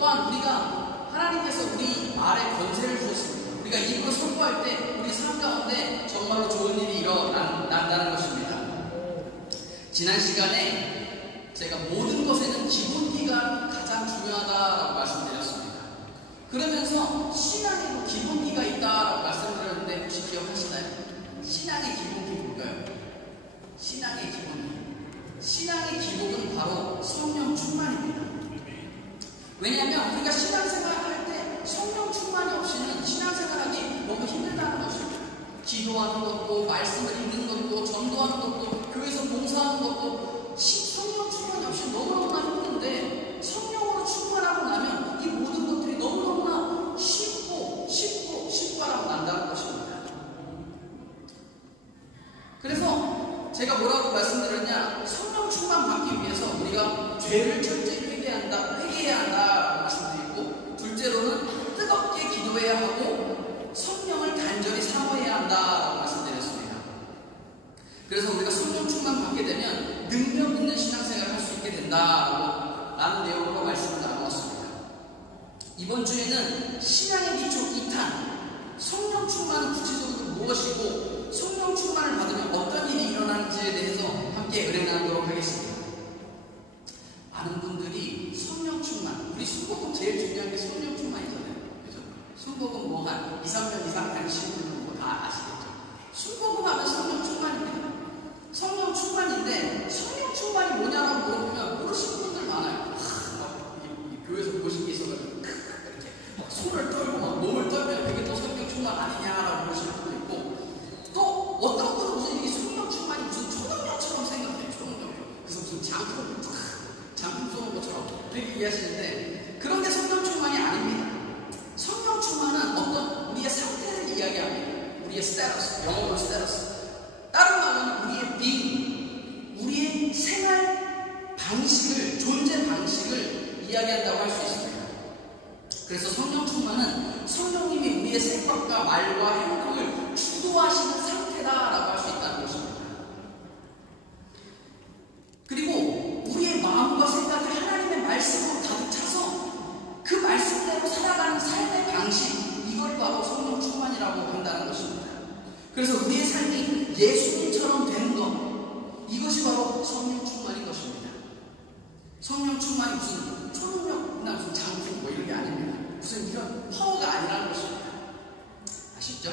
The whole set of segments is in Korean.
또한 우리가 하나님께서 우리 말에 권세를 주셨습니다. 우리가 입으로 선포할 때 우리 삶 가운데 정말로 좋은 일이 일어난다는 것입니다. 지난 시간에 제가 모든 것에는 기본기가 가장 중요하다라고 말씀드렸습니다. 그러면서 신앙에도 기본기가 있다라고 말씀드렸는데 혹시 기억하시나요? 신앙의 기본기 뭘까요? 신앙의 기본기. 신앙의 기본은 바로 성령 충만입니다. 왜냐하면 우리가 신앙생활 할 때 성령 충만이 없이는 신앙생활하기 너무 힘들다는 것입니다. 기도하는 것도, 말씀을 읽는 것도, 전도하는 것도, 교회에서 봉사하는 것도 성령 충만이 없이 너무너무나 힘든데 성령으로 충만하고 나면 이 모든 것들이 너무너무나 쉽고 쉽고라고 난다는 것입니다. 그래서 제가 뭐라고 말씀드렸냐, 성령 충만 받기 위해서 우리가 죄를 철저히 회개해야 한다고 말씀드리고, 둘째로는 뜨겁게 기도해야 하고 성령을 간절히 사모해야 한다고 말씀드렸습니다. 그래서 우리가 성령 충만 받게 되면 능력 있는 신앙생활을 할 수 있게 된다라는 내용으로 말씀을 나누었습니다. 이번 주에는 신앙의 기초 2탄, 성령 충만은 구체적으로 무엇이고 성령 충만을 받으면 어떤 일이 일어나는지에 대해서 함께 은혜 나누도록 하겠습니다. 많은 분들이 성령 충만, 우리 순복음 제일 중요한 게 성령 충만이잖아요. 그죠? 순복음 뭐 한 2, 3년 이상 다니시는 분은 뭐 다 아시겠죠? 순복음 하면 성령 충만입니다. 성령 충만인데 성령 충만이 뭐냐라고 물어보면 모르시는 분들 많아요. 교회에서 보신 게 있어가지고 이렇게 손을 떨고 막 몸을 떨면 그게 또 성령 충만 아니냐라고 보시는 분도 있고, 또 어떤 분은 무슨 이게 성령 충만이 무슨 초능력처럼 생각해요. 초능력. 그래서 무슨 장품 쏘는 것처럼 이렇게 이해하시는데 그런 게 성령 충만이 아닙니다. 성령 충만은 어떤 우리의 상태를 이야기합니다. 우리의 스테러스, 영어로 스테러스. 다른 말은 우리의 being, 우리의 생활 방식을, 존재 방식을 이야기한다고 할 수 있습니다. 그래서 성령 충만은 성령님이 우리의 생각과 말과 행동을 주도하시는 상태다라고 할 수 있다는 것입니다. 그리고 우리의 마음과 생각이 하나님의 말씀으로 가득 차서 그 말씀대로 살아가는 삶의 방식, 이걸 바로 성령 충만이라고 한다는 것입니다. 그래서 우리의 삶이 예수님처럼 되는 것, 이것이 바로 성령 충만인 것입니다. 성령 충만이 무슨 초능력이나 무슨 장품 뭐 이런 게 아닙니다. 무슨 이런 파워가 아니라는 것입니다. 아쉽죠?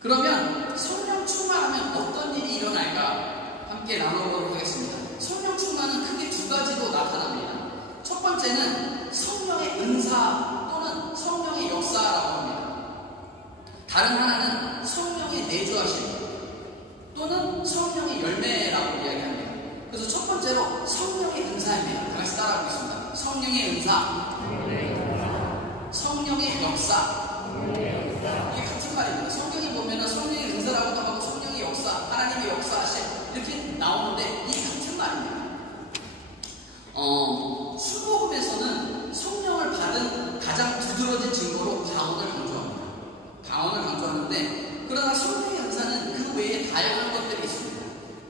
그러면 성령 충만하면 어떤 일이 일어날까 함께 나눠보도록 하겠습니다. 성령 충만은 크게 두 가지로 나타납니다. 첫 번째는 성령의 은사 또는 성령의 역사라고 합니다. 다른 하나는 성령의 내주하심 또는 성령의 열매라고 이야기합니다. 그래서 첫 번째로 성령의 은사입니다. 같이 따라하겠습니다. 성령의 은사, 성령의 역사. 이게 같은 말입니다. 성경에 보면 성령의 은사라고도 하고 성령의 역사, 하나님의 역사하심 이렇게 나오는데 이게 같은 말입니다. 순복음에서는 성령을 받은 가장 두드러진 증거로 방언을 강조합니다. 방언을 강조하는데, 그러나 성령의 은사는 그 외에 다양한 것들이 있습니다.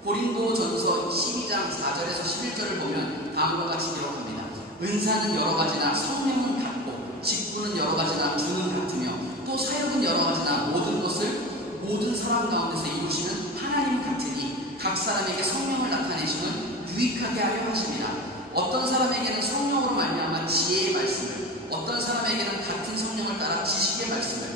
고린도전서 12장 4절에서 11절을 보면 다음과 같이 기록합니다. 은사는 여러 가지나 성령은 같고 직분은 여러 가지나 주는 같으며 또 사역은 여러 가지나 모든 것을 모든 사람 가운데서 이루시는 하나님 같으니 각 사람에게 성령을 나타내시면 유익하게 하려 하십니다. 어떤 사람에게는 성령으로 말미암아 지혜의 말씀을, 어떤 사람에게는 같은 성령을 따라 지식의 말씀을,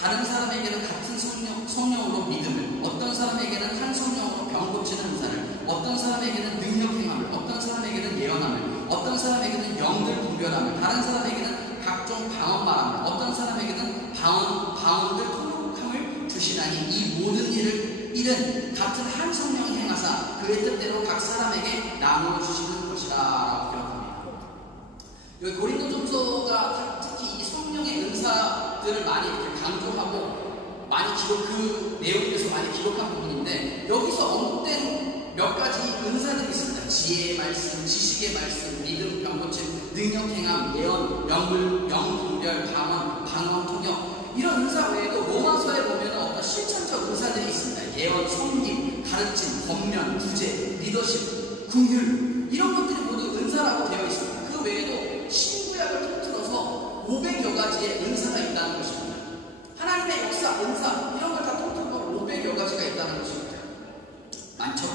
다른 사람에게는 같은 성령으로 믿음을, 어떤 사람에게는 한 성령으로 병 고치는 은사를, 어떤 사람에게는 능력 행함을, 어떤 사람에게는 예언함을, 어떤 사람에게는 영들 분별함을, 다른 사람에게는 각종 방언 말함을, 어떤 사람에게는 방언들 통역함을 주시나니 이 모든 일은 같은 한 성령이 행하사 그의 뜻대로 각 사람에게 나누어 주시는 것이다 라고 기록합니다. 여기 고린도전서가 특히 이 성령의 은사들을 많이 이렇게 강조하고 많이 그 내용에 대해서 많이 기록한 부분인데, 여기서 언급된 몇 가지 은사들이 있습니다. 지혜의 말씀, 지식의 말씀, 믿음, 병고침, 능력 행함, 예언, 영분별, 방언, 통역, 이런 은사 외에도 로마서에 보면 어떤 실천적 은사들이 있습니다. 예언, 섬김, 가르침, 권면, 구제, 리더십, 긍휼, 이런 것들이 모두 은사라고 되어 있습니다. 그 외에도 신구약을 은사 이런 걸 다 통틀어 500여 가지가 있다는 것입니다. 많죠?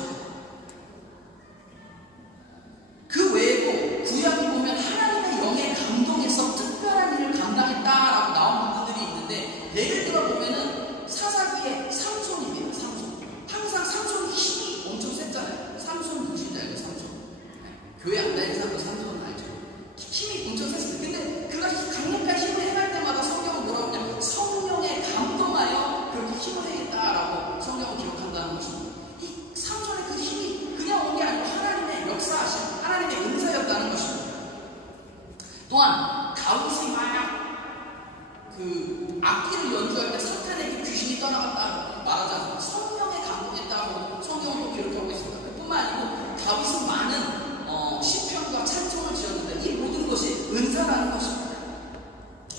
그 외에도 구약을 보면 하나님의 영의 감동에서 특별한 일을 감당했다라고 나온 분들이 있는데, 예를 들어 보면은 사사기의 삼손입니다. 삼손. 항상 삼손이 힘이 엄청 셌잖아요. 삼손 누구인지 알죠? 삼손. 교회 안 다니는 사람도 삼손은 알죠? 힘이 엄청 셌어요. 근데 그가 강력한 힘을 행할 때마다 성경은 뭐라고 하냐면 성령에 감동하여 그렇게 힘을 행했다라고 성경을 기록한다는 것입니다. 이 삼손의 그 힘이 그냥 온 게 아니고 하나님의 역사하심, 하나님의 은사였다는 것입니다. 또한 다윗이 만약 그 악기를 연주할 때 사탄에게 귀신이 떠나갔다 말하지 않습니까? 성령에 감동했다고 성경으로 기록하고 있습니다. 뿐만 아니고 다윗은 많은 시편과 찬송을 지었는데 이 모든 것이 은사라는 것입니다.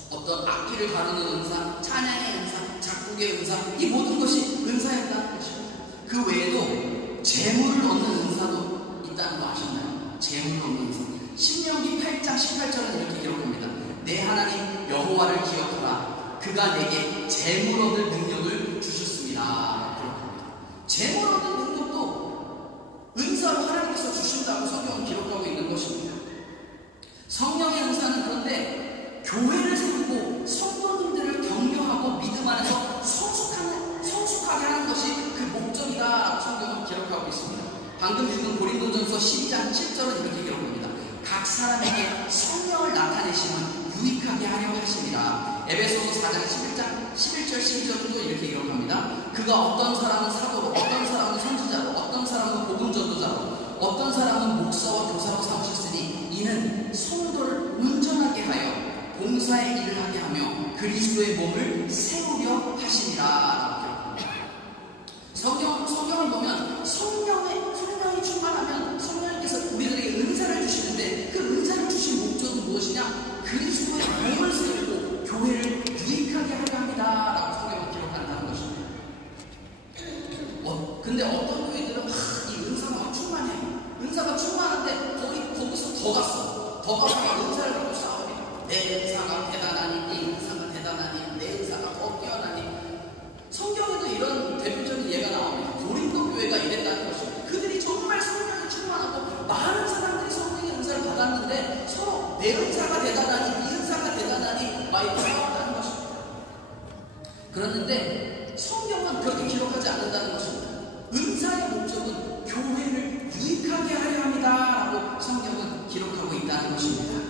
어떤 악기를 다루는 은사, 찬양의 은사, 작곡의 은사, 이 모든 것이 은사였다는 것입니다. 그 외에도 재물을 얻는 은사도 있다는 거 아셨나요? 재물을 얻는 은사. 신명기 8장 18절은 이렇게 기록합니다. 내 하나님 여호와를 기억하라. 그가 내게 재물 얻을 능력을 주셨습니다. 기록합니다. 재물 얻을 능력도 은사로 하나님께서 주신다고 성경은 기록하고 있는 것입니다. 성령의 은사는 그런데 교회를 세우고 성도님들을 격려하고 믿음 안에서 성숙하게 하는 것이 그 목적이다라고 성경은 기록하고 있습니다. 방금 읽은 고린도전서 12장 7절은 이렇게 기록합니다. 각 사람에게 성령을 나타내심은 유익하게 하려 하심이라. 에베소서 4장 11절 12절도 이렇게 기록합니다. 그가 어떤 사람은 사도로, 어떤 사람은 선지자로, 어떤 사람은 복음 전도자로, 어떤 사람은 목사와 교사로 삼으셨으니 이는 성도를 온전하게 하여 봉사의 일을 하게 하며 그리스도의 몸을 세우려 하심이라. 성경을 보면 성령이 충만하면 성령님께서 우리들에게 은사를 주시는데 그 은사를 주신 목적은 무엇이냐? 그리스도의 몸을 세우고 교회를 유익하게 하려 합니다 라고 성경은 기록한다는 것입니다. 근데 어떤 교회들은 이 은사가 막 충만해. 은사가 충만한데 거기서 더 갔어. 더 가서 은사를 갖고 싸웁니다. 내 은사가 대단하니, 네 은사가 대단하니, 내 은사가 더 뛰어나니. 성경에도 이런 대표적인 예가 나옵니다. 고린도 교회가 이랬다는 것입니다. 그들이 정말 성령이 충만하고 많은 사람들이 성령의 은사를 받았는데 서로 내 은사가 대단하니, 네 은사가 대단하니 막 이렇게 싸웠다는 것입니다. 그랬는데 성경은 그렇게 기록하지 않는다는 것입니다. 은사의 목적은 교회를 유익하게 하려 합니다 라고 성경은 기록하고 있다는 것입니다.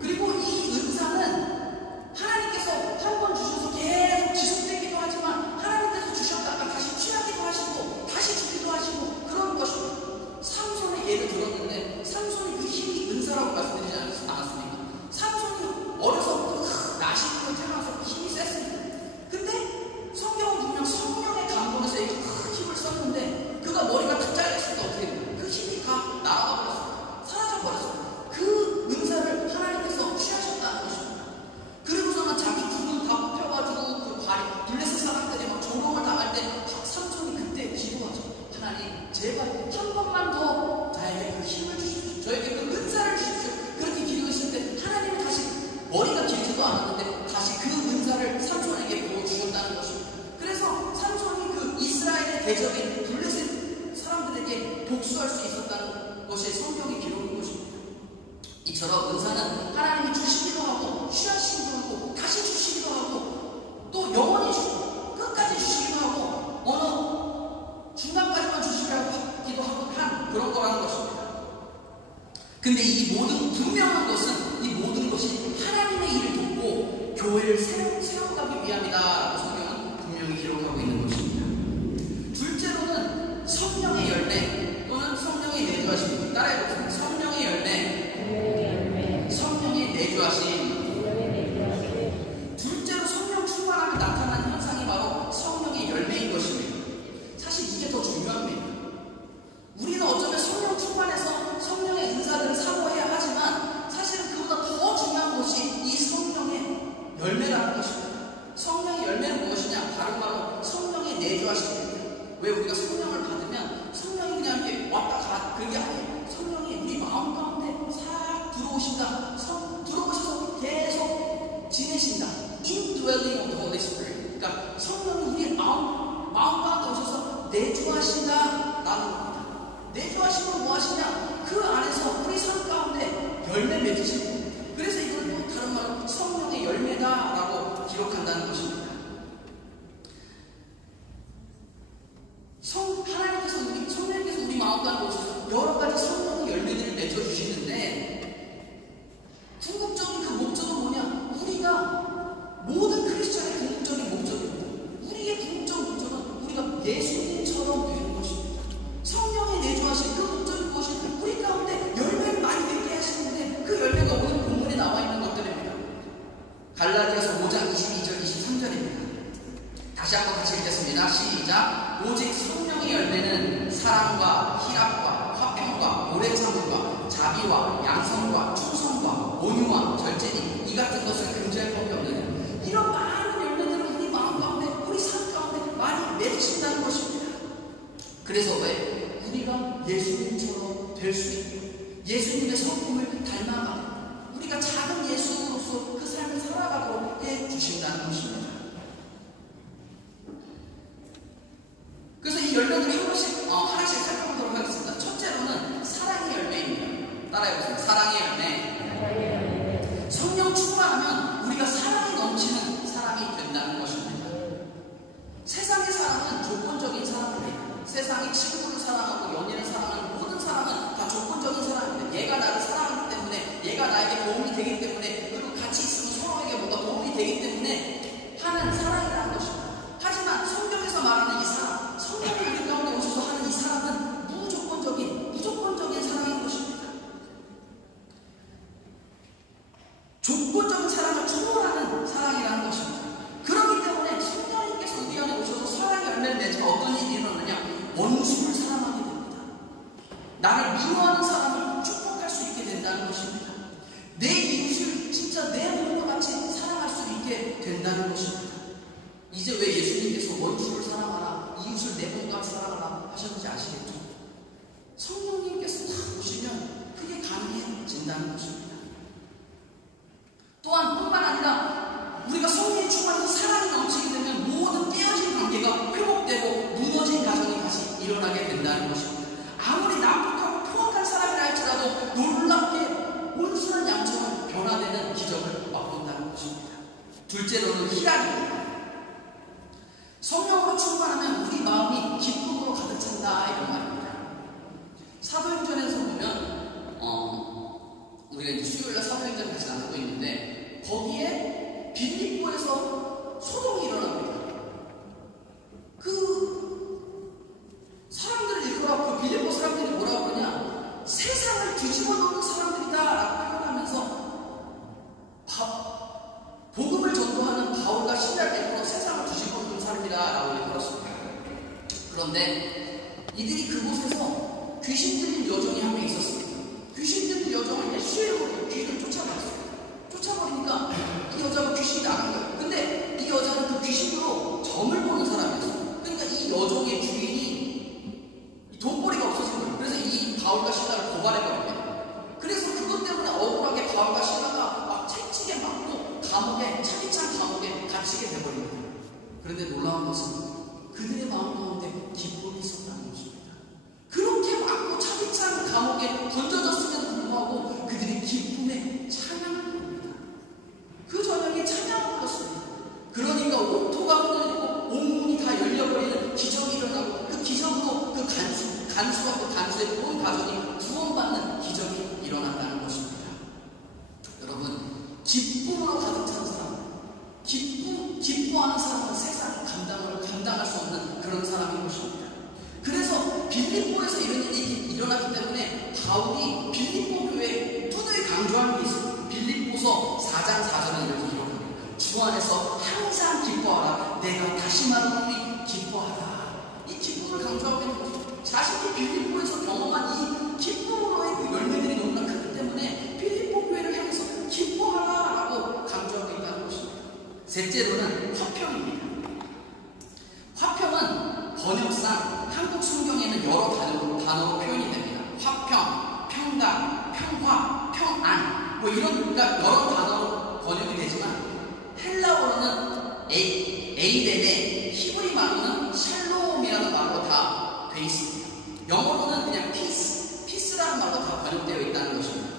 그리고 이 은사는 하나님께서 한 번 주셔서 계속 지속되기도 하지만 하나님께서 주셨다가 다시 취하기도 하시고 다시 주기도 하시고 그런 것입니다. 삼손의 예를 들었는데 삼손이 그 힘이 은사라고 말씀드리지 않았습니까? 삼손이 어려서부터 나시로 태어나서 힘이 셌습니다. 근데 성경은 분명 성령의 감동에서 힘을 썼는데 그가 머리가 다 잘렸을 때 어떻게 돼요? 그 힘이 다 날아가 버렸어요. 사라져 버렸어요. 그 은사를 하나님께서 취하셨다는 것입니다. 그리고서는 자기 군은 다 뽑혀가지고 그 블레셋 사람들이 막 조롱을 당할 때 삼손이 그때 기도하죠. 하나님 제발 한 번만 더 나에게 그 힘을 주십시오. 저에게 그 은사를 주십시오. 그렇게 기도했을 때 하나님은 다시 머리가 길지도 않았는데 다시 그 은사를 삼손에게 보여주셨다는 것입니다. 그래서 삼손이 그 이스라엘의 대적인 블레셋 사람들에게 복수할 수 있었다는 것이 성경이 기록한 것입니다. 이처럼 은사는 하나님이 주시기도 하고 취하시기도 하고 다시 주시기도 하고 또 영원히 주고 끝까지 주시기도 하고 어느 중간까지만 주시기도 하고 한 그런 거라는 것입니다. 근데 이 모든 분명한 것은 이 모든 것이 하나님의 일을 돕고 교회를 세워가기 위함이다. 성경은 분명히 기록하고 있는 것입니다. 둘째로는 성령의 열매 또는 성령의 내주하심. 따라해보세요. 성령의 열매, 성령의 내주하심. 둘째로 성령 충만함에 나타나는 현상이 바로 성령의 열매인 것입니다. 사실 이게 더 중요합니다. 우리는 어쩌면 성령 충만해서 성령의 은사들을 사모해야 하지만 사실은 그보다 더 중요한 것이 이 성령의 열매라는 것입니다. 성령의 열매는 무엇이냐? 다른 말로 성령의 내주하심입니다. 왜 우리가 성령을 받으면 성령이 그냥 이렇게 왔다 가 그게 아니에요. 성령이 우리 마음 가운데 싹 들어오신다. 들어오셔서 계속 지내신다. Indwelling of the Holy Spirit. 그러니까 성령이 우리 마음 가운데 오셔서 내주하신다라는 겁니다. 내주하시면 뭐 하시냐? 그 안에서 우리 삶 가운데 열매 맺으실 겁니다. 그래서 이걸 또 다른 말로 성령의 열매다라고 기록한다는 것입니다. 성령께서 우리 마음 가운데 오셔서 여러 가지 성령의 열매들을 맺어주시는데, 궁극적인 그 목적은 뭐냐? 우리가 모든 크리스천의 궁극적인 목적입니다. 우리의 궁극적인 목적은 우리가 예수님처럼 되는 것입니다. 성령이 내주하신 그 목적이 무엇인가? 우리 가운데 열매를 많이 맺게 하시는데, 그 열매가 오늘 본문에 나와 있는 것들입니다. 갈라디아서 5장 22절 23절입니다. 다시 한번 같이 읽겠습니다. 시작. 오직 성령의 열매는 사랑과 희락과 화평과 오래 참음과 자비와 양성과 충성과 온유와 절제니 이 같은 것을 금지할 법이 없는, 이런 많은 열매들을 우리 마음 가운데, 우리 삶 가운데 많이 맺으신다는 것입니다. 그래서 왜? 우리가 예수님처럼 될 수 있고 예수님의 성품을 닮아가고 우리가 작은 예수로서 그 삶을 살아가도록 해주신다는 것입니다. 그래서 이 열매를 하나씩 살펴보도록 하겠습니다. 첫째로는 사랑의 열매입니다. 따라해보세요. 사랑의 열매. 성령 충만하면 우리가 사랑이 넘치는 사람이 된다는 것입니다. 세상의 사랑은 조건적인 사랑입니다. 세상이 친구를 사랑하고 연인을 사랑하는 모든 사랑은 다 조건적인 사랑입니다. 얘가 나를 사랑하기 때문에, 얘가 나에게 도움이 되기 때문에, 그리고 같이 있으면 서로에게 뭔가 도움이 되기 때문에 하는 사랑이라는 것입니다. 하지만 성경에서 말하는 이 사랑, 성령이 우리 가운데 오셔서 하는 이 사랑은 무조건적인 사랑인 것입니다. 조건적인 사랑을 추구하는 사랑이라는 것입니다. 그렇기 때문에 성령님께서 우리 안에 오셔서 사랑의 열매를 맺으면 어떤 일이 일어나냐? 원수를 사랑하게 됩니다. 나를 미워하는 사람을 축복할 수 있게 된다는 것입니다. 내 이웃을 진짜 내 몸과 같이 사랑할 수 있게 된다는 것입니다. 이제 왜 예수님께서 원수를 사랑하라, 이웃을 내 몸과 같이 사랑하라 하셨는지 아시겠죠? 성령님께서 딱 오시면 그게 가능해진다는 것입니다. 또한 뿐만 아니라 우리가 성령의 충만해서 사랑이 넘치게 되면 모든 깨어진 관계가 회복되고 무너진 가정이 다시 일어나게 된다는 것입니다. 아무리 나쁘고 포악한 사람이라 할지라도 놀랍게 온순한 양처럼 변화되는 기적을 맛본다는 것입니다. 둘째로는 희락입니다. 성령으로 충만하면 우리 마음이 기쁨으로 가득 찬다, 이런 말입니다. 사도행전에서 보면 우리가 이제 수요일날 사도행전 같이 나누고 있는데, 거기에 빌립보에서 소동이 일어납니다. 그 사람들을 일컬어 그 빌립보 사람들이 뭐라고 그러냐? 세상을 뒤집어 놓는 사람들이다 라고 표현하면서 복음을 전도하는 바울과 신라를 일컬어 세상을 뒤집어 놓는 사람이다 라고 일컬었습니다. 그런데 이들이 그곳에서 귀신 들린 여종이 한 명 있었습니다. 귀신 들린 여종을 수혜로 귀신을 쫓아버렸어요. 쫓아버리니까 이 여자가 귀신이 나간 거예요. 근데 이 여자는 그 귀신으로 점을 보는 사람이었어요. 그러니까 이 여종의 주인이 돈벌이가 없어진 거예요. 그래서 이 바울과 신라를 고발해버립니다. 그래서 그것 때문에 억울하게 바울과 신라가 막 채찍에 맞고 감옥에, 차디찬 감옥에 갇히게 되버립니다. 그런데 놀라운 것은 그들의 마음 가운데 기쁨이 있었다는 것입니다. 그렇게 맞고 차디찬 감옥에 던져졌음에도 불구하고 그들이 기쁨에 찬양을 부릅니다. 그 저녁에 찬양을 불렀습니다. 그러니까 옥토가 흔들리고 온 문이 다 열려버리는 기적이 일어나고, 그 기적으로 그 간수와 그 간수의 온 가족이 구원받는 기적이 일어났다는 것입니다. 여러분, 기쁨으로 가득 찬 사람, 기뻐하는 사람은 세상이 감당할 수 없는 그런 사람인 것입니다. 그래서 빌립보에서 이런 일이 일어났기 때문에 바울이 빌립보 교회에 두드리 강조하는 게 있습니다. 빌립보서 4장 4절에 이렇게 기록합니다. 주 안에서 항상 기뻐하라. 내가 다시 말하노니 기뻐하라. 이 기쁨을 강조하고 있는 거죠. 자신이 빌립보에서 경험한 이 기쁨으로의 그 열매들이 너무나 크기 때문에 빌립보 교회를 향해서 기뻐하라 라고 강조하고 있다는 것입니다. 셋째로는 화평입니다. 화평은 번역상 한국 성경에는 여러 단어로 표현이 됩니다. 화평, 평강, 평화, 평안, 뭐 이런, 그러니까 여러 단어로 번역이 되지만 헬라어로는 에이덴의 히브리 말로는 샬롬이라는 말로 다 돼 있습니다. 영어로는 그냥 피스라는 말로 다 번역되어 있다는 것입니다.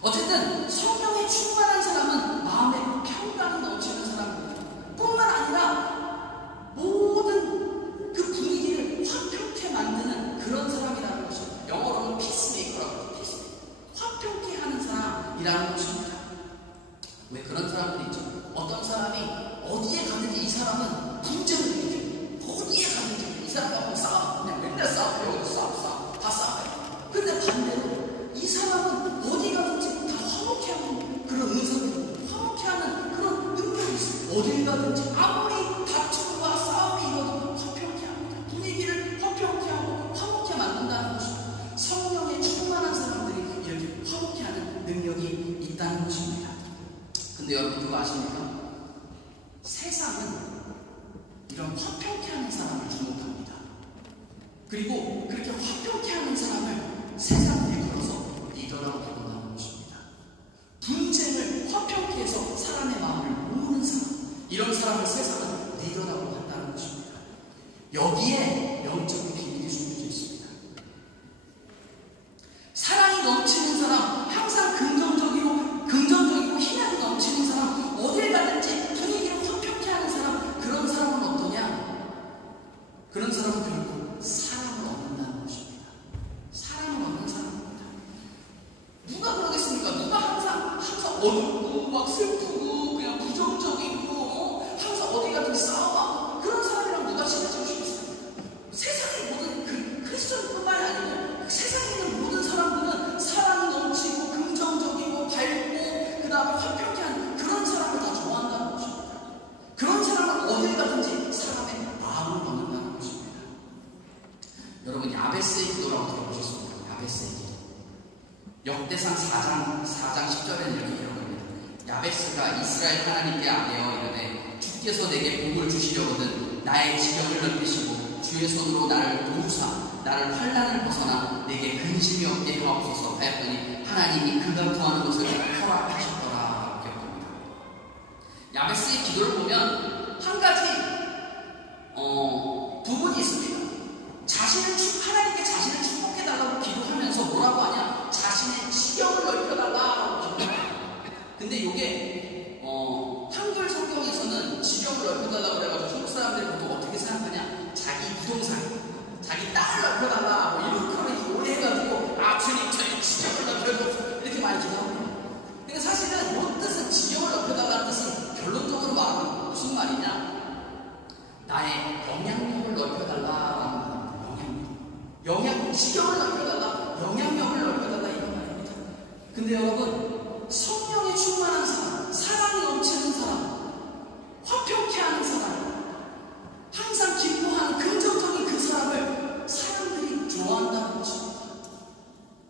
어쨌든 성령에 충만한 사람은 마음에 평강이 넘치는 사람입니다. 뿐만 아니라 모든 그 분위기를 화평케 만드는 그런 사람이라는 것입니다. 영어로는 피스메이커라고 하죠. 피스메이커. 화평케 하는 사람이라는 것입니다. 왜 그런 사람들이 있죠? 어떤 사람이 어디에 가든지 이 사람은 분쟁을 일으켜요. 어디에 가든지 이 사람하고 싸워. 그냥 맨날 싸워요. 여기서 싸워. 다 싸워요. 근데 반대로 이 사람은 어디 가든지 다 화목해 하는 그런 은사들이 화목해 하는 그런 능력이 있어요. 어딜 가든지 아무리 다툼과 싸움이 일어도 화평케 합니다. 분위기를 화평케 하고 화목케 만든다는 것입니다. 성령에 충만한 사람들이 이렇게 화목케 하는 능력이 있다는 것입니다. 근데 여러분 그거 아십니까? 세상은 이런 화평케 하는 사람을 주목합니다. 그리고 그렇게 화평케 하는 사람을 세상을 일컬어서 리더라고 부른다는 것입니다. 분쟁을 화평케 해서 사람의 마음을 모으는 사람, 이런 사람을 세상은 리더라고 한다는 것입니다. 여기에 영적인 비밀이 숨겨져 있습니다. 사랑이 넘치는 사람, 항상 긍정적이고 희망이 넘치는 사람, 어딜 가든지 분위기를 화평케 하는 사람, 그런 사람은 어떠냐? 그런 사람은 결국 사랑을 얻는다는 것입니다. 사랑을 얻는 사람입니다. 누가 그러겠습니까? 누가 항상 어둡고 막 슬프고 그냥 부정적이고 항상 어디 가든지 싸움하고 그런 사람이랑 누가 친해지고 싶겠습니까? 세상의 모든 크리스천뿐만이 아니고 세상에 있는 모든 사람들은 사랑이 넘치고 긍정적이고 밝고 그 다음에 화평케 하는 그런 사람을 다 좋아한다는 것입니다. 그런 사람은 어딜 가든지 사람의 마음을 얻는다는 것입니다. 여러분 야베스의 기도라고 들어보셨습니까? 야베스의 기도. 역대상 4장 10절에는 이렇게 기록합니다. 야베스가 이스라엘 하나님께 아뢰어 이르되 주께서 내게 복을 주시려거든 나의 지경을 넓히시고 주의 손으로 나를 도우사 나를 환난을 벗어나 내게 근심이 없게 하옵소서 하였더니 하나님이 그가 구하는 것을 허락하셨더라 기억합니다. 야베스의 기도를 보면 한 가지 부분이 있습니다. 하나님께 자신을 축복해달라고 기도하면서 뭐라고 하냐? 자신의 지경을 넓혀달라고 기도합니다. 근데 이게 한글 성경에서는 지경을 넓혀달라고 그래가지고 한국 사람들이 보통 어떻게 생각하냐? 자기 부동산, 자기 땅을 넓혀달라 이렇게 오래 해가지고 주님 저희 지경을 넓혀줘 이렇게 많이 기도합니다. 근데 사실은 이 뜻은 지경을 넓혀달라는 뜻은 결론적으로 말하면 무슨 말이냐? 나의 영향력을 넓혀달라라는 말입니다. 지경을 넓혀달라, 영향력을 넓혀달라 이런 말입니다. 근데 여러분 성령에 충만한 사람, 사랑이 넘치는 사람, 화평케 하는 사람, 항상 기뻐하는 긍정적인 그 사람을 사람들이 좋아한다는 것입니다.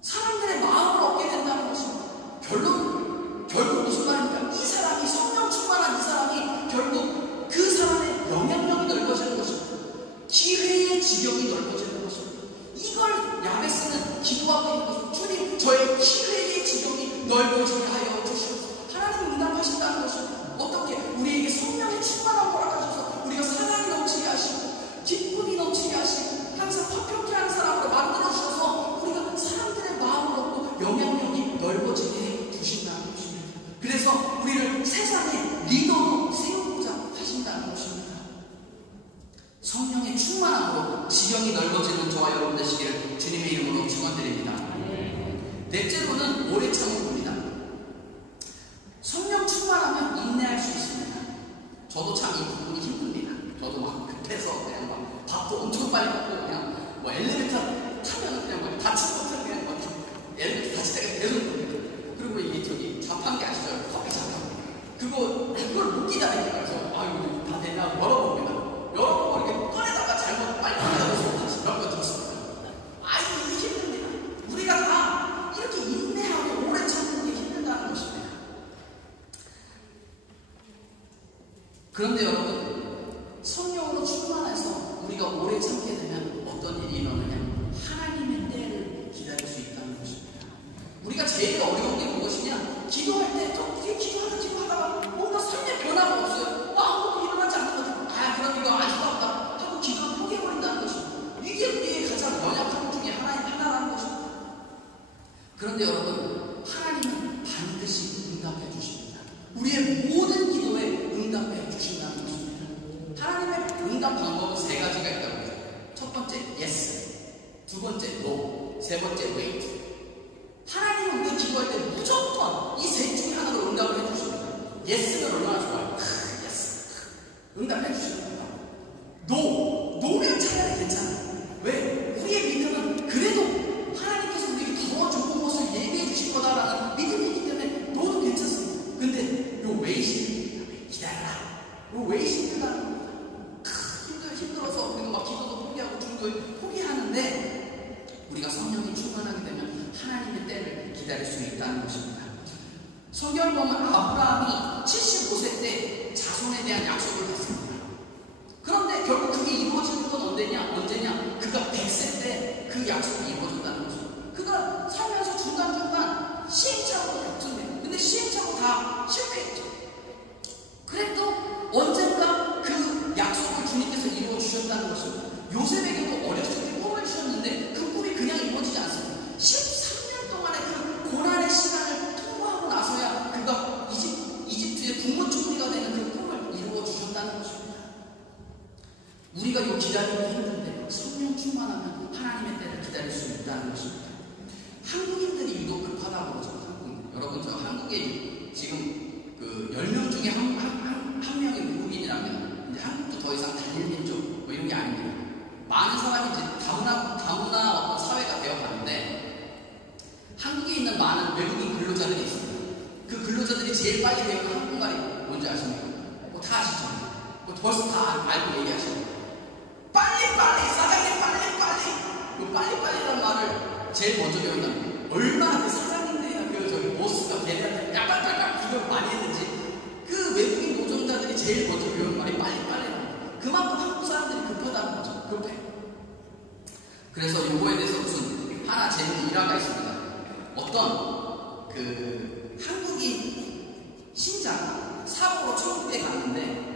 사람들의 마음을 얻게 된다는 것입니다. 결국 무슨 말입니까? 이 사람이 성령 충만한 이 사람이 결국 그 사람의 영향력이 넓어지는 것입니다. 기회의 지경이 넓어지는 것입니다. 이걸 야베스는 기도하고 있는 것입니다. 주님 저의 기회의 지경이 넓어지게 하여 주시옵소서. 하나님 응답하신다는 것입니다. 어떻게? 우리에게 성령의 충만함을 허락하셔서 우리가 사랑이 넘치게 하시고 기쁨이 넘치게 하시고 항상 화평케 하는 사람으로 만들어주셔서 우리가 사람들의 마음을 얻고 영향력이 넓어지게 해 주신다는 것입니다. 그래서 우리를 세상의 리더로 세우고자 하신다는 것입니다. 성령의 충만함으로 지경이 넓어지는 저와 여러분 되시기를 주님의 이름으로 축원드립니다. 넷째로는 오래 참음입니다. 성령 충만하면 인내할 수 있습니다. 저도 참 이 부분이 힘듭니다. 저도 막 급해서 그냥 막 밥도 엄청 빨리 먹고 그냥 뭐 엘리베이터 타면 그냥 뭐 다친 것처럼 그냥 뭐 엘리베이터 다칠 때가 계속 봅니다. 그리고 이게 저기 자판기 아시죠? 커피 자판기. 그걸 못 기다리니까 그래서 아유 다 됐나 물어봅니다. 여러분 이렇게 꺼내다가 잘못 빨리 꺼내서 그런 거 들었습니다. 아이고 이게 힘듭니다. 우리가 다 이렇게 인내하고 오래 참는 게 힘든다는 것입니다. 그런데 여러분 성령으로 충만해서 우리가 오래 참게 되면 어떤 일이 일어나냐? 하나님의 때를 기다릴 수 있다는 것입니다. 우리가 제일 어려운 게 무엇이냐? 기도할 때 또 이게 기도하다가 뭔가 삶의 변화가 없어요. 아무것도 일어나지 응답 방법은 세 가지가 있다고 해요. 첫 번째, yes. 두 번째, no. 세 번째, wait. 하나님은 우리가 기도할 때 무조건 이 셋 중에 하나로 응답을 해주십니다. yes는 얼마나 좋아요? yes. 응답해 주십니다. no. no면 차라리 괜찮아요. 왜? 우리의 믿음은 그래도 하나님께서 우리에게 더 좋은 것을 예비해 주실 거다라는 믿음이기 때문에 no도 괜찮습니다. 근데 요 wait이 기다려라. 요 wait이 힘들다는 겁니다. 힘들어서 우리가 막 기도도 포기하고 중도에 포기하는데 우리가 성령이 충만하게 되면 하나님의 때를 기다릴 수 있다는 것입니다. 성경을 보면 아브라함이 75세 때 자손에 대한 약속을 받습니다. 그런데 결국 그게 이루어지는 건 언제냐? 그가 100세 때 그 약속이 이루어졌다는 것입니다. 그가 살면서 중간중간 시행착오도 겪습니다. 근데 시행착오 다 실패했죠. 그래도 언젠가 그 약속을 주님께서 이루어 주셨다는 것입니다. 요셉에게도 어렸을 때 꿈을 주셨는데 그 꿈이 그냥 이루어지지 않습니다. 13년 동안의 그 고난의 시간을 통과하고 나서야 그가 이집트의 국무총리가 되는 그 꿈을 이루어 주셨다는 것입니다. 우리가 이 기다리기 힘든데 성령 충만하면 하나님의 때를 기다릴 수 있다는 것입니다. 한국인들이 유독 급하다고 그러죠. 여러분, 저 한국에 지금 그 10명 중에 한 명이 미국인이라면 이제 한국도 더 이상 단일 민족 뭐 이런 게 아닙니다. 많은 사람이 이제 다문화 어떤 사회가 되어가는데 한국에 있는 많은 외국인 근로자들이 있습니다. 그 근로자들이 제일 빨리 배우는 한국말이 뭔지 아십니까? 뭐 다 아시죠? 뭐 벌써 다 알고 얘기하시죠? 빨리빨리! 사장님 빨리빨리! 그 빨리빨리라는 말을 제일 먼저 배운답니다. 얼마나 그 사장님들이나 그 저기 보스가 걔네한테 약간 기억을 많이 했는지 그 외국인 노동자들이 제일 먼저 배우는 말이 빨리빨리랍니다. 그만큼 한국 사람들이 급하다는 거죠. 급해. 그래서 요거에 대해서 무슨 하나 재밌는 일화가 있습니다. 어떤 그 한국인 신자가 사고로 천국에 갔는데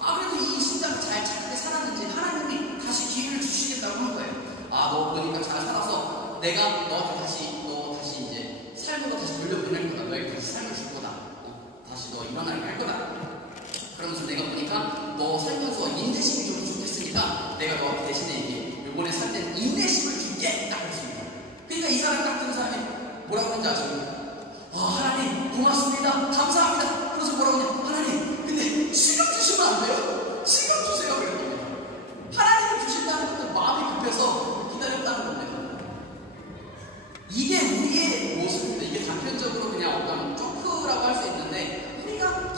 아무래도 이 신자가 잘 착하게 살았는지 하나님이 다시 기회를 주시겠다고 한 거예요. 너 보니까 잘 살아서 내가 너 다시 이제 삶으로 다시 돌려보낼 거다. 너에게 다시 삶을 줄 거다. 다시 너 일어나게 할 거다. 그러면서 내가 보니까 너 살면서 인내심이 좀 부족했으니까 내가 너 대신에 이제 요번에 살 때는 인내심을 줄게. 딱 그랬습니다. 그러니까 이 사람 딱 듣는 사람이 뭐라고 하는지 아십니까? 하나님 고맙습니다. 감사합니다. 그래서 뭐라고 하냐? 하나님 근데 지금 주시면 안 돼요? 지금 주세요. 그랬거든요. 하나님이 주신다는 것도 마음이 급해서 기다렸다는 겁니다. 이게 우리의 모습입니다. 이게 단편적으로 그냥 어떤 조크라고 할 수 있는데 우리가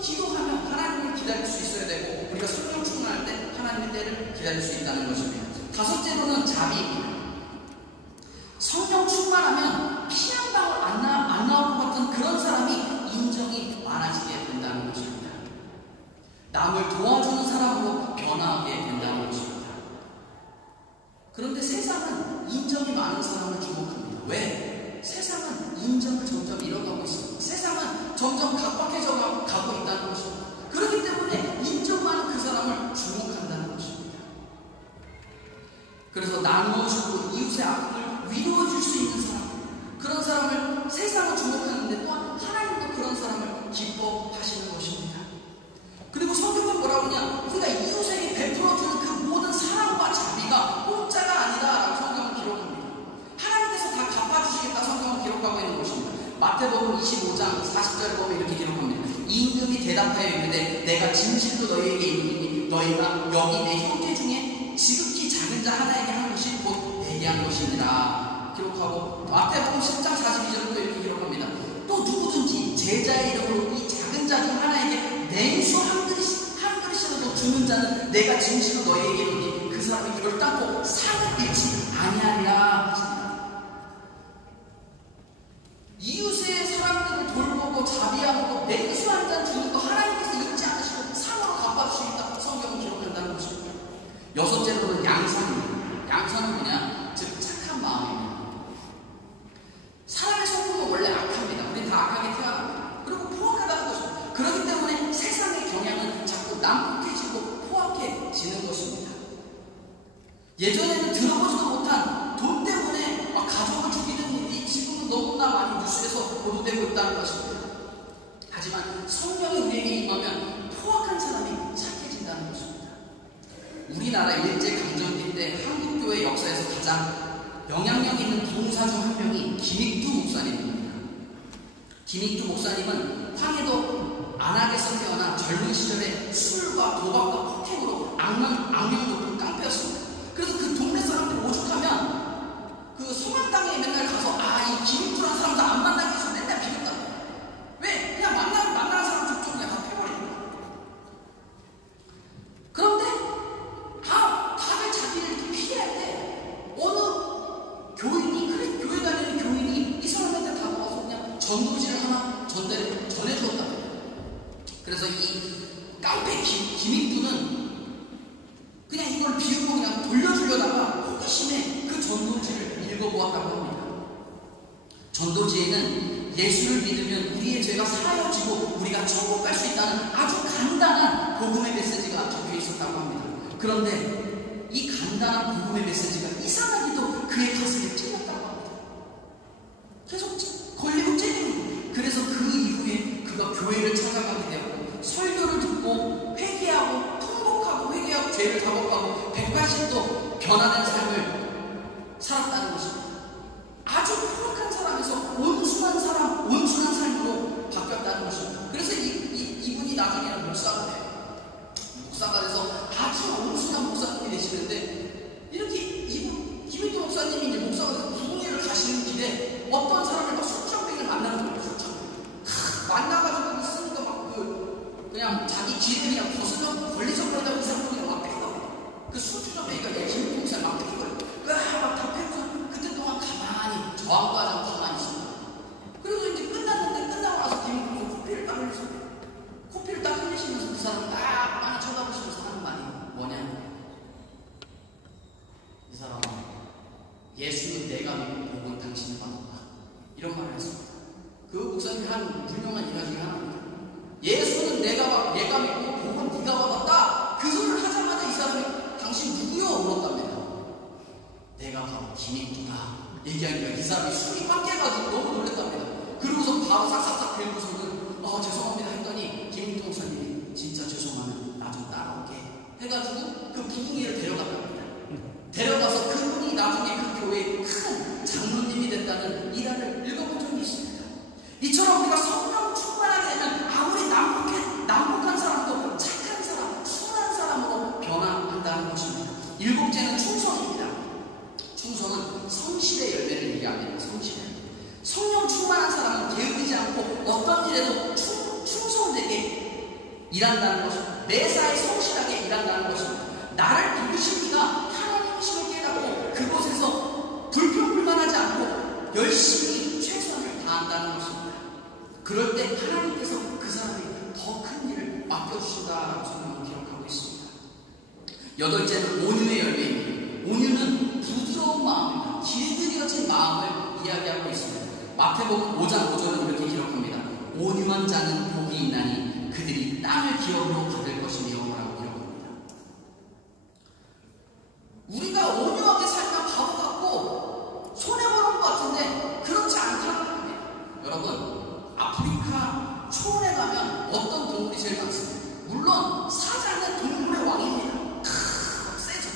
기도하면 하나님을 기다릴 수 있어야 되고 우리가 성령 충만할 때 하나님의 때를 기다릴 수 있다는 것입니다. 다섯째로는 자비입니다. 성령 충만하면 피 한 방울 안 나올 것 같은 그런 사람이 인정이 많아지게 된다는 것입니다. 남을 도와주는 사람으로 변하게 된다는 것입니다. 그런데 세상은 인정이 많은 사람을 주목합니다. 왜? 세상은 인정을 점점 잃어가고 있습니다. 세상은 점점 각박해져 가고 있다는 것입니다. 그렇기 때문에 인정 많은 그 사람을 주목한다는 것입니다. 그래서 나누어주고 이웃의 아픔을 위로해줄 수 있는 사람, 그런 사람을 세상은 주목하는데 또한 하나님도 그런 사람을 기뻐하시는 것입니다. 그리고 성경은 뭐라고 하냐? 우리가 이웃에게 베풀어주는 그 모든 사랑과 자비가 공짜가 아니다라고 성경은 기록합니다. 하나님께서 다 갚아주시겠다 성경은 기록하고 있는 것입니다. 마태복음 25장 40절을 보면 이렇게 기록합니다. 임금이 대답하여 이르되 내가 진실로 너희에게 이르노니 너희가 여기 내 형제 중에 지극히 작은 자 하나에게 한 것이 곧 내게 한 것이니라 기록하고, 마태복음 10장 42절도 이렇게 기록합니다. 또 누구든지 제자의 이름으로 이 작은 자 중 하나에게 냉수 한 그릇이라도 주는 자는 내가 진실로 너희에게 이르노니 그 사람이 결단코 상을 잃지 아니하리라 하십니다. 이웃의 사람들을 돌보고 자비하고 냉수 한 잔 주는 거 하나님께서 잊지 않으시고 상으로 갚아주시겠다 성경은 기록한다는 것입니다. 여섯째로는 양선입니다. 양선은 뭐냐? 즉 착한 마음입니다. 사람의 성품은 원래 악합니다. 우린 다 악하게 태어납니다. 그리고 포악하다는 것입니다. 그렇기 때문에 세상의 경향은 자꾸 난폭해지고 포악해지는 것입니다. 예전에는 들어보지도 못한 돈 때문에 막 가족을 죽이는 일이 지금은 너무나 많이 뉴스에서 보도되고 있다는 것입니다. 하지만 성령이 우리에게 임하면 포악한 사람이 착해진다는 것입니다. 우리나라 일제강점기 때 한국교회 역사에서 가장 영향력 있는 동사 중 한 명이 김익두 목사님입니다. 김익두 목사님은 황해도 안악에서 태어나 젊은 시절에 술과 도박과 폭행으로 악명 높은 깡패였습니다. 그래서 그 동네 사람들 오죽하면 그 성황당에 맨날 가서 이 김익두라는 사람도 안 만나게 해서 맨날 비겼다고. 왜? 그냥 만나는 사람 좀 그냥 다 패버리는 거야. 그런데 다들 자기를 피해할 때 어느 교인이, 그래 교회 다니는 교인이 이 사람한테 다가와서 그냥 전도지를 하나 전해주었다. 그래서 이 깡패 김익두는 그냥 이걸 비우고 그냥 돌려주려다가 호기심에 그 전도지를 읽어보았다고 합니다. 전도지에는 예수를 믿으면 우리의 죄가 사여지고 우리가 천국 갈 수 있다는 아주 간단한 복음의 메시지가 적혀 있었다고 합니다. 그런데 이 간단한 복음의 메시지가 이상하게도 그의 가슴에 찔렸다고 합니다. 계속 걸리고 찔리고. 그래서 그 이후에 그가 교회를 찾아가게 되었고 설교를 듣고 회개하고 통곡하고 회개하고 죄를 다복하고 180도 변화된 삶을 살았다는 것입니다. 아주 포악한 사람에서 온순한 삶으로 바뀌었다는 것입니다. 그래서 이분이 나중에는 목사가 돼요. 목사가 돼서 아주 온순한 목사님이 되시는데, 이렇게 김익두 목사님이 이제 목사가 돼서 부흥회를 가시는 길에 어떤 사람을 막 술장병을 만나는 거예요. 술장병. 만나가지고 있으니까 막 그냥 자기 뒤에 그냥 거슬려 걸리적거리다가 이 사람들이 막 패거든요. 그 술주정뱅이가 김익두 목사님 막 패거든요. 막 패고 그때 동안 가만히 저항도 하지 않고 가만히 있습니다. 그리고 이제 끝나고 나서 김익두가 코피를 딱 흘리셨대요. 코피를 딱 흘리시면서 그 사람 딱 많이 쳐다보시면서 하는 말이 뭐냐? 이 사람아, 예수는 내가 믿고 복은 당신이 받았다. 이런 말을 했습니다. 그 목사님이 한 유명한 일화 중에 하나입니다. 예수는 내가 믿고 복은 네가 받았다. 그 소리를 하자마자 이 사람이 당신 누구요? 물었답니다. 내가 바로 김익두다. 얘기하니까 이 사람이 술이 빡 깨가지고 너무 놀랐답니다. 그러고서 바로 싹싹싹 긁고서는 죄송합니다 했더니 김익두 목사님이 진짜 죄송하면 나 좀 따라올게 해가지고 그 부흥회를 데려갔답니다. 데려가서 그분이 나중에 그 교회의 큰 장로님이 됐다는 일화를 읽어본 적이 있습니다. 이처럼 우리가 성령 충만하게 되면 아무리 남북한 사람도 착한 사람, 순한 사람으로 변화한다는 것입니다. 일곱째는 충성입니다. 충성은 성실의 열매를 얘기합니다. 성실의 열매. 성령 충만한 사람은 게으르지 않고 어떤 일에도 충성되게 일한다는 것입니다. 매사에 성실하게 일한다는 것입니다. 나를 부르신 이가 하나님이심을 깨닫고 그곳에서 불평불만하지 않고 열심히 최선을 다한다는 것입니다. 그럴 때 하나님께서 그 사람이 더 큰 일을 맡겨주신다라고 성경은 기록하고 있습니다. 여덟째는 온유의 열매입니다. 온유는 부드러운 마음입니다. 길들이 같은 마음을 이야기하고 있습니다. 마태복음 5장 5절은 이렇게 기록합니다. 온유한 자는 복이 있나니 그들이 땅을 기업으로 받을 것이며 라고 기록합니다. 우리가 온유하게 살면 바보 같고 손해보는 것 같은데 그렇지 않다는 겁니다. 여러분, 아프리카 초원에 가면 어떤 동물이 제일 많습니다. 물론 사자는 동물의 왕입니다. 세죠.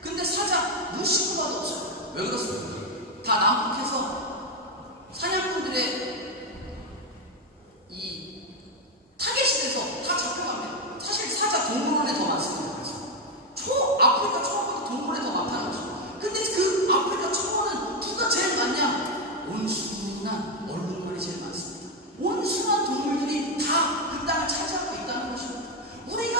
근데 사자 무시무라도 없어요. 왜 그렇습니까? 다 남북해서 사냥꾼들의 이 타겟이 돼서 다 잡혀갑니다. 사실 사자 동물원에 더 많습니다. 아프리카 초원보다 동물원에 더 많다는 거죠. 근데 그 아프리카 초원은 누가 제일 많냐? 온순한 얼룩말이 제일 많습니다. 온순한 동물들이 다 그 땅을 차지하고 있다는 것입니다. 우리가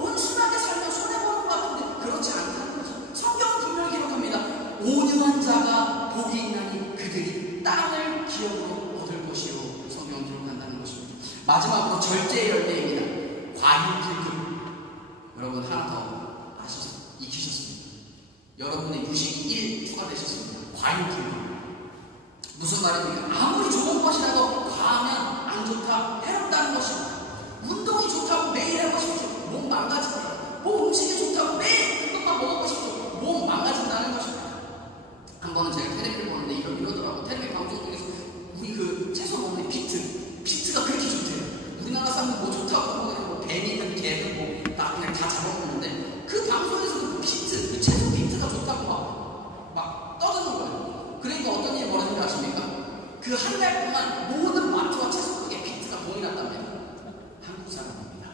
온순하게 살면 손해보는 것 같은데 그렇지 않다는 거죠. 성경은 분명히 기록합니다. 온유한 자가 복이 있나니 그들이 땅을 기업으로 얻을 것이요. 성경은 기록한다는 것입니다. 마지막으로 절제의 열매입니다. 과유불급. 여러분 하나 더 익히셨습니다. 여러분의 유식 1 추가되셨습니다. 과유불급. 무슨 말입니까? 아무리 좋은 것이라도 과하면 안 좋다, 해롭다는 것입니다. 운동이 좋다고 매일 하고 싶죠. 몸 망가진다. 음식이 좋다고 매일 그것만 먹고 싶죠. 몸 망가진다는 것입니다. 한 번은 제가 텔레비를 보는데 이러더라고. 텔레비 방송 중에서 우리 그 채소 먹는 비트가 그렇게 좋대요. 우리나라 사람들 뭐 좋다고 하고 뭐 뱀이든 개든 뭐 다 그냥 다 잡아먹는데 그 방송에서도 그 한 달 동안 모든 마트와 채소 가게 비트가 돈이 났답니다. 한국 사람입니다.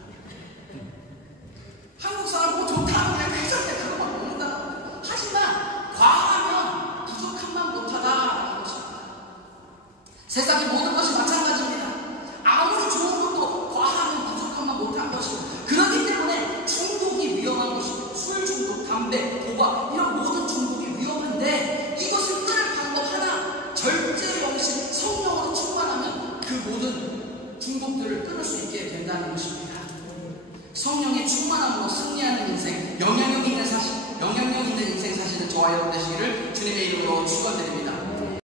한국 사람 뭐 좋다 그냥 회전대 그것만 먹는다. 하지만 과하면 부족함만 못하다라는 것입니다. 세상의 모든 것이 마찬가지입니다. 아무리 좋은 것도 과하면 부족함만 못한 것이고, 그렇기 때문에 중독이 위험한 것이고, 술 중독, 담배, 도박 이런 모든 중독이 위험한데, 이것을 끊을 방법 하나, 절제 영신 성령으로 충만하면 그 모든 중독들을 끊을 수 있게 된다는 것입니다. 성령의 충만함으로 승리하는 인생, 영향력 있는 인생 사시는 저와 여러분 되시기를 주님의 이름으로 축원드립니다.